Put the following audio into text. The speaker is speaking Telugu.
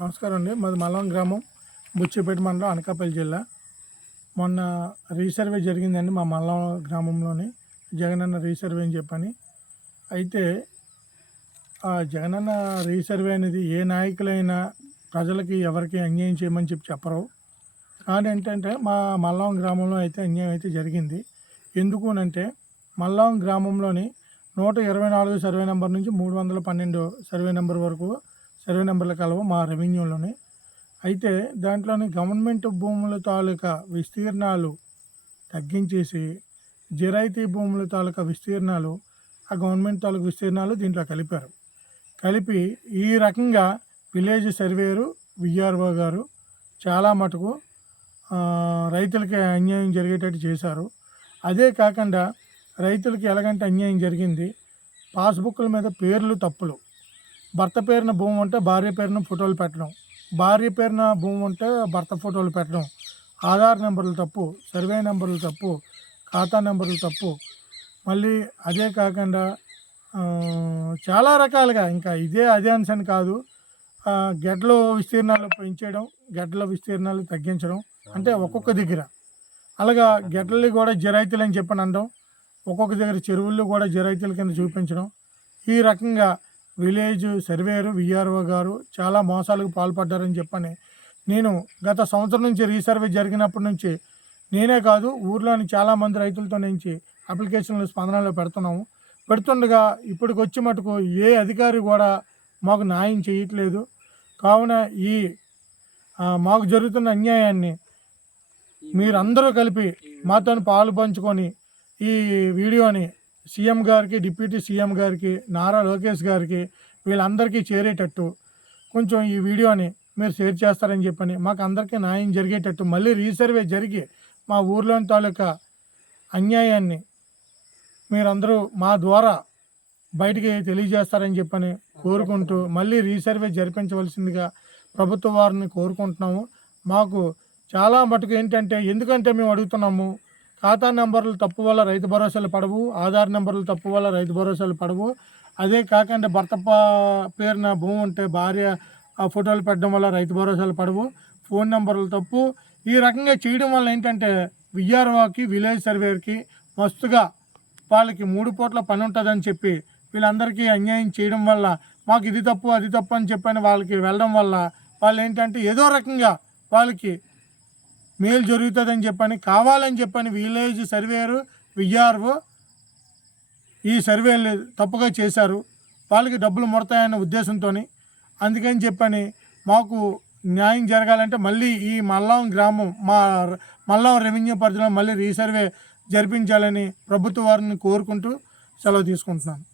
నమస్కారం అండి. మాది మల్లం గ్రామం బుచ్చిపేట మండలం అనకాపల్లి జిల్లా. మొన్న రీసర్వే జరిగిందండి మా మల్లం గ్రామంలోని. జగనన్న రీసర్వే అని చెప్పని. అయితే ఆ జగనన్న రీసర్వే అనేది ఏ నాయకులైనా ప్రజలకి ఎవరికి అన్యాయం చేయమని చెప్పి చెప్పరు. కానీ ఏంటంటే మా మల్లం గ్రామంలో అయితే అన్యాయం అయితే జరిగింది. ఎందుకు అంటే మల్లం గ్రామంలోని నూట ఇరవై నాలుగు సర్వే నెంబర్ నుంచి మూడు వందల పన్నెండు సర్వే నెంబర్ వరకు సర్వే నెంబర్ల కలవ మా రెవెన్యూలోని. అయితే దాంట్లోని గవర్నమెంట్ భూముల తాలూకా విస్తీర్ణాలు తగ్గించేసి జిరాయితీ భూముల తాలూకా విస్తీర్ణాలు ఆ గవర్నమెంట్ తాలూకా విస్తీర్ణాలు దీంట్లో కలిపారు. కలిపి ఈ రకంగా విలేజ్ సర్వేరు విఆర్ఓ గారు చాలా మటుకు రైతులకి అన్యాయం జరిగేటట్టు చేశారు. అదే కాకుండా రైతులకి ఎలాగంటే అన్యాయం జరిగింది. పాస్బుక్ల మీద పేర్లు తప్పులు. భర్త పేరున భూమి ఉంటే భార్య పేరున ఫోటోలు పెట్టడం. భార్య పేరున భూమి ఉంటే భర్త ఫోటోలు పెట్టడం. ఆధార్ నెంబర్లు తప్పు సర్వే నెంబర్లు తప్పు ఖాతా నెంబర్లు తప్పు. మళ్ళీ అదే కాకుండా చాలా రకాలుగా ఇంకా ఇదే అదే అంశం కాదు. ఆ, విస్తీర్ణాలు పెంచేయడం గడ్డల విస్తీర్ణాలు తగ్గించడం అంటే ఒక్కొక్క దగ్గర. అలాగా గడ్డలు కూడా జరాయితీలు అని చెప్పని అనడం ఒక్కొక్క దగ్గర చెరువుల్లో కూడా జరాయితీల కింద చూపించడం. ఈ రకంగా విలేజ్ సర్వేరు విఆర్ఓ గారు చాలా మోసాలకు పాల్పడ్డారని చెప్పని నేను గత సంవత్సరం నుంచి రీసర్వే జరిగినప్పటి నుంచి నేనే కాదు ఊర్లోని చాలామంది రైతులతో నుంచి అప్లికేషన్లు స్పందనలో పెడుతున్నాము. పెడుతుండగా ఇప్పటికి వచ్చి మటుకు ఏ అధికారి కూడా మాకు న్యాయం చేయట్లేదు. కావున ఈ మాకు జరుగుతున్న అన్యాయాన్ని మీరందరూ కలిపి మాతో పాలు పంచుకొని ఈ వీడియోని సీఎం గారికి డిప్యూటీ సీఎం గారికి నారా లోకేష్ గారికి వీళ్ళందరికీ చేరేటట్టు కొంచెం ఈ వీడియోని మీరు షేర్ చేస్తారని చెప్పని మాకు అందరికీ న్యాయం జరిగేటట్టు మళ్ళీ రీసర్వే జరిగి మా ఊర్లోని తాలూకా అన్యాయాన్ని మీరందరూ మా ద్వారా బయటికి తెలియజేస్తారని చెప్పని కోరుకుంటూ మళ్ళీ రీసర్వే జరిపించవలసిందిగా ప్రభుత్వ వారిని కోరుకుంటున్నాము. మాకు చాలా మటుకు ఏంటంటే ఎందుకంటే మేము అడుగుతున్నాము ఖాతా నెంబర్లు తప్పు వల్ల రైతు భరోసాలు పడవు ఆధార్ నెంబర్లు తప్పు వల్ల రైతు భరోసాలు పడవు. అదే కాకుండా భర్త పేరున భూమి ఉంటే భార్య ఆ ఫోటోలు పెట్టడం వల్ల రైతు భరోసాలు పడవు ఫోన్ నెంబర్లు తప్పు. ఈ రకంగా చేయడం వల్ల ఏంటంటే విఆర్ఓకి విలేజ్ సర్వేకి మస్తుగా వాళ్ళకి మూడు పూట్ల పని ఉంటుందని చెప్పి వీళ్ళందరికీ అన్యాయం చేయడం వల్ల మాకు ఇది తప్పు అది తప్పు అని చెప్పని వాళ్ళకి వెళ్ళడం వల్ల వాళ్ళు ఏంటంటే ఏదో రకంగా వాళ్ళకి మేలు జరుగుతుందని చెప్పని కావాలని చెప్పని విలేజ్ సర్వేరు విఆర్ఓ ఈ సర్వేలు తప్పుగా చేశారు. వాళ్ళకి డబ్బులు ముడతాయన్న ఉద్దేశంతో అందుకని చెప్పని మాకు న్యాయం జరగాలంటే మళ్ళీ ఈ మల్లం గ్రామం మా మల్లం రెవెన్యూ పరిధిలో మళ్ళీ రీసర్వే జరిపించాలని ప్రభుత్వ వారిని కోరుకుంటూ సెలవు తీసుకుంటున్నాను.